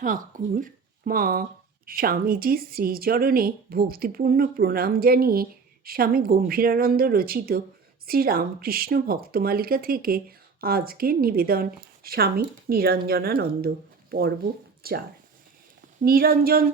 ঠাকুর, মা স্বামীজির শ্রীচরণে ভক্তিপূর্ণ প্রণাম জানিয়ে স্বামী গম্ভীরানন্দ রচিত শ্রীরামকৃষ্ণ ভক্তমালিকা থেকে আজকের নিবেদন স্বামী নিরঞ্জনানন্দ, পর্ব চার। নিরঞ্জন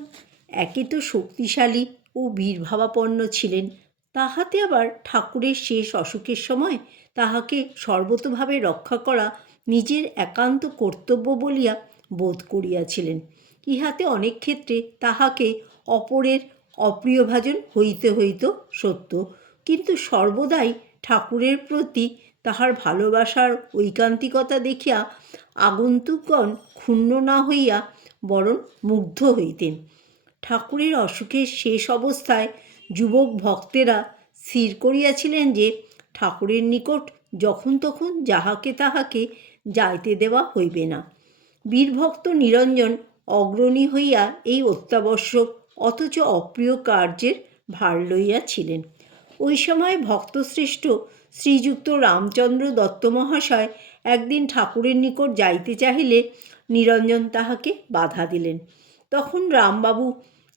একে তো শক্তিশালী ও বীরভাবাপন্ন ছিলেন, তাহাতে আবার ঠাকুরের শেষ অসুখের সময় তাহাকে সর্বতোভাবে রক্ষা করা নিজের একান্ত কর্তব্য বলিয়া বোধ করিয়াছিলেন। ইহাতে অনেক ক্ষেত্রে তাহাকে অপরের অপ্রিয়ভাজন হইতে হইত সত্য। কিন্তু সর্বদাই ঠাকুরের প্রতি তাহার ভালোবাসার ঐকান্তিকতা দেখিয়া আগন্তুকগণ ক্ষুণ্ণ না হইয়া বরং মুগ্ধ হইতেন। ঠাকুরের অসুখের শেষ অবস্থায় যুবক ভক্তেরা স্থির করিয়াছিলেন যে, ঠাকুরের নিকট যখন তখন যাহাকে তাহাকে যাইতে দেওয়া হইবে না। বীরভক্ত নিরঞ্জন অগ্রণী হইয়া এই অত্যাবশ্যক অথচ অপ্রিয় কার্যের ভার লইয়াছিলেন। ওই সময় ভক্তশ্রেষ্ঠ শ্রীযুক্ত রামচন্দ্র দত্ত মহাশয় একদিন ঠাকুরের নিকট যাইতে চাহিলে নিরঞ্জন তাহাকে বাধা দিলেন। তখন রামবাবু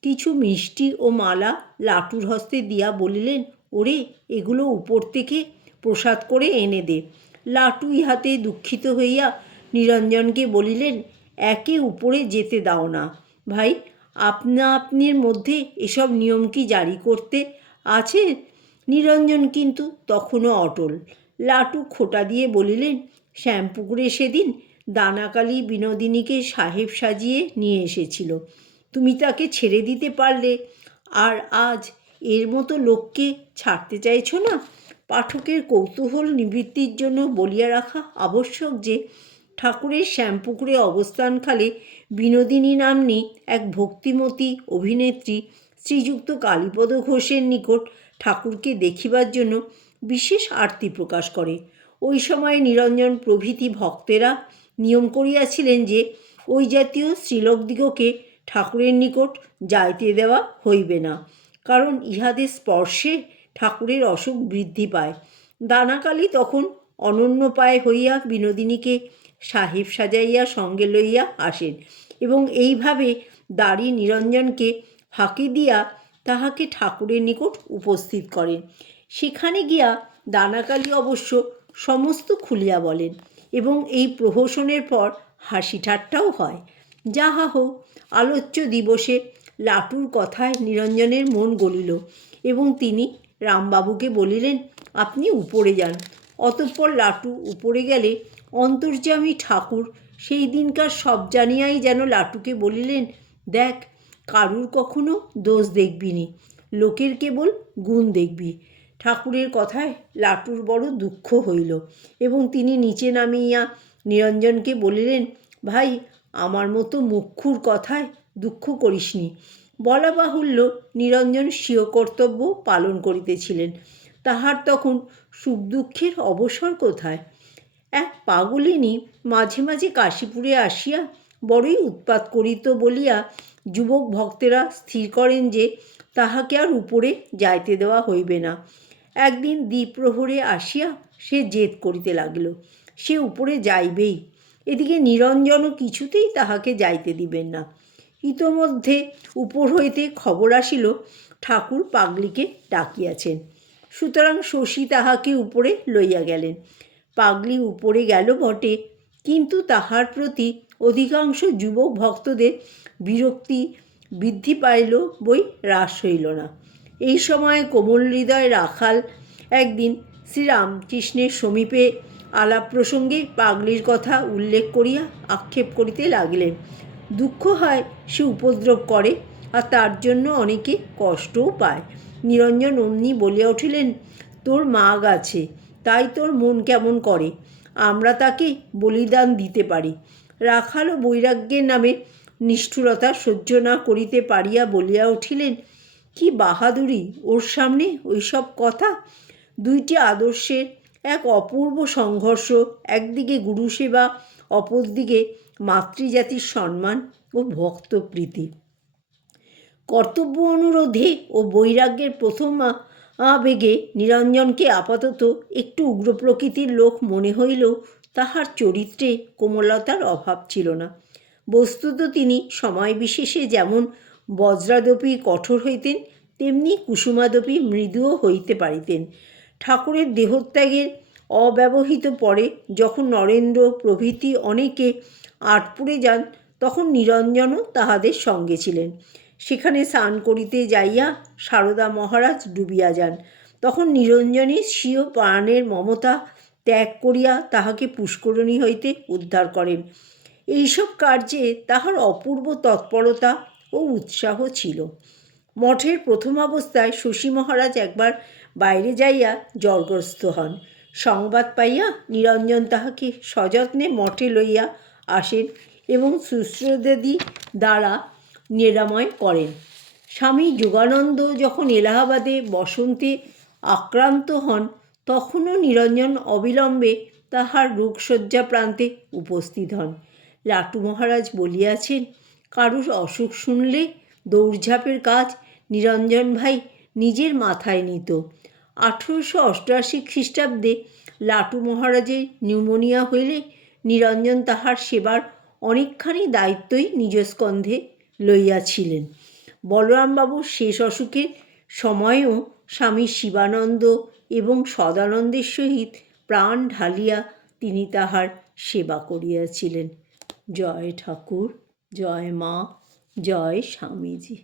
কিছু মিষ্টি ও মালা লাটুর হস্তে দিয়া বলিলেন, ওরে, এগুলো উপর থেকে প্রসাদ করে এনে দে লাটু ইহাতে দুঃখিত হইয়া নিরঞ্জনকে বলিলেন, একে উপরে যেতে দাও না। ভাই, আপনা আপনির মধ্যে এসব নিয়ম কি জারি করতে আছে? নিরঞ্জন কিন্তু তখনও অটল। লাটু খোটা দিয়ে বলিলেন, শ্যামপুকুরে সেদিন দানাকালি বিনোদিনীকে সাহেব সাজিয়ে নিয়ে এসেছিল। তুমি তাকে ছেড়ে দিতে পারলে। আর আজ এর মতো লোককে ছাড়তে চাইছো না? পাঠকের কৌতূহল নিবৃত্তির জন্য বলিয়া রাখা আবশ্যক যে ঠাকুরের শ্যামপুকুরে অবস্থানকালে বিনোদিনী নাম্নী এক ভক্তিমতী অভিনেত্রী শ্রীযুক্ত কালীপদ ঘোষের নিকট ঠাকুরকে দেখিবার জন্য বিশেষ আরতি প্রকাশ করে। ওই সময় নিরঞ্জন প্রভৃতি ভক্তেরা নিয়ম করিয়াছিলেন যে ওই জাতীয় শ্রীলোকদিগকে ঠাকুরের নিকট যাইতে দেওয়া হইবে না, কারণ ইহাদের স্পর্শে ঠাকুরের অসুখ বৃদ্ধি পায়। দানাকালী তখন অনন্য পায়ে হইয়া বিনোদিনীকে সাহেব সাজাইয়া সঙ্গে লইয়া আসেন এবং এইভাবে দাড়ি নিরঞ্জনকে ফাঁকি দিয়া তাহাকে ঠাকুরের নিকট উপস্থিত করেন। সেখানে গিয়া দানাকালী অবশ্য সমস্ত খুলিয়া বলেন এবং এই প্রহসনের পর হাসি ঠাট্টাও হয়। যাহা হোক, আলোচ্য দিবসে লাটুর কথায় নিরঞ্জনের মন গলিল এবং তিনি রামবাবুকে বলিলেন, আপনি উপরে যান। অতঃপর লাটু উপরে গেলে, অন্তর্যামী ঠাকুর, সেই দিনকার সব জানিয়াই যেন লাটুকে বলিলেন, দেখ, কারুর কখনো দোষ দেখবি নি, লোকের কেবল গুণ দেখবি ঠাকুরের কথায় লাটুর বড় দুঃখ হইল এবং তিনি নিচে নামিয়া নিরঞ্জনকে বলিলেন, ভাই, আমার মতো মুক্ষুর কথায় দুঃখ করিসনি। বলা বাহুল্য নিরঞ্জন স্বীয় কর্তব্য পালন করিতেছিলেন। তাহার তখন সুখ দুঃখের অবসর কোথায়? এক পাগলিনী মাঝে মাঝে কাশীপুরে আসিয়া বড়ই উৎপাত করিত বলিয়া যুবক ভক্তেরা স্থির করেন যে, তাহাকে আর উপরে যাইতে দেওয়া হইবে না। একদিন দ্বীপ্রহরে আসিয়া সে জেদ করিতে লাগিল, সে উপরে যাইবেই, এদিকে নিরঞ্জনও কিছুতেই তাহাকে যাইতে দিবেন না। ইতোমধ্যে উপর হইতে খবর আসিল, ঠাকুর পাগলিকে ডাকিয়াছেন। সুতরাং শশী তাহাকে উপরে লইয়া গেলেন। পাগলি উপরে গেল বটে, কিন্তু তাহার প্রতি অধিকাংশ যুবক ভক্তদের বিরক্তি বৃদ্ধি পাইল বই হ্রাস হইল না। এই সময় কোমল হৃদয় রাখাল একদিন শ্রীরামকৃষ্ণের সমীপে আলাপ প্রসঙ্গে পাগলির কথা উল্লেখ করিয়া আক্ষেপ করিতে লাগিলেন। দুঃখ হয় সে উপদ্রব করে আর তার জন্য অনেকে কষ্টও পায়। নিরঞ্জন অমনি বলিয়া উঠিলেন, তোর মাগ আছে, তাই তোর মন কেমন করে? আমরা তাকে বলিদান দিতে পারি। রাখাল বৈরাগ্যের নামে নিষ্ঠুরতা সহ্য না করিতে পারিয়া বলিয়া উঠিলেন, কি বাহাদুরি, ওর সামনে ওইসব কথা? দুইটি আদর্শের এক অপূর্ব সংঘর্ষ, একদিকে গুরুসেবা, অপরদিকে মাতৃজাতির সম্মান ও ভক্তপ্রীতি। কর্তব্য অনুরোধে ও বৈরাগ্যের প্রথম আবেগে নিরঞ্জনকে আপাতত একটু উগ্র প্রকৃতির লোক মনে হইলেও তাহার চরিত্রে কোমলতার অভাব ছিল না। বস্তুত তিনি সময় বিশেষে যেমন বজ্রাদপি কঠোর হইতেন, তেমনি কুসুমাদপি মৃদুও হইতে পারিতেন। ঠাকুরের দেহত্যাগের অব্যবহিত পরে যখন নরেন্দ্র প্রভৃতি অনেকে আটপুরে যান, তখন নিরঞ্জনও তাহাদের সঙ্গে ছিলেন। সেখানে স্নান করিতে যাইয়া সারদা মহারাজ ডুবিয়া যান। তখন নিরঞ্জনী স্বীয় প্রাণের মমতা ত্যাগ করিয়া তাহাকে পুষ্করণী হইতে উদ্ধার করেন। এইসব কার্যে তাহার অপূর্ব তৎপরতা ও উৎসাহ ছিল। মঠের প্রথম অবস্থায় শশী মহারাজ একবার বাইরে যাইয়া জ্বরগ্রস্ত হন। সংবাদ পাইয়া নিরঞ্জন তাহাকে সযত্নে মঠে লইয়া আসেন এবং শুশ্রূষাদি দ্বারা নিরাময় করেন। স্বামী যোগানন্দ যখন এলাহাবাদে বসন্তে আক্রান্ত হন, তখনও নিরঞ্জন অবিলম্বে তাহার রোগশয্যা প্রান্তে উপস্থিত হন। লাটু মহারাজ বলিয়াছেন, কারুর অসুখ শুনলে দৌড়ঝাঁপের কাজ নিরঞ্জন ভাই নিজের মাথায় নিত। আঠেরোশো অষ্টআশি খ্রিস্টাব্দে লাটু মহারাজের নিউমোনিয়া হইলে নিরঞ্জন তাহার সেবার অনেকখানি দায়িত্বই নিজ স্কন্ধে লইয়াছিলেন। বলরামবাবু শেষ অসুখের সময়ও স্বামী শিবানন্দ এবং সদানন্দের সহিত প্রাণ ঢালিয়া তিনি তাহার সেবা করিয়াছিলেন। জয় ঠাকুর, জয় মা, জয় স্বামীজি।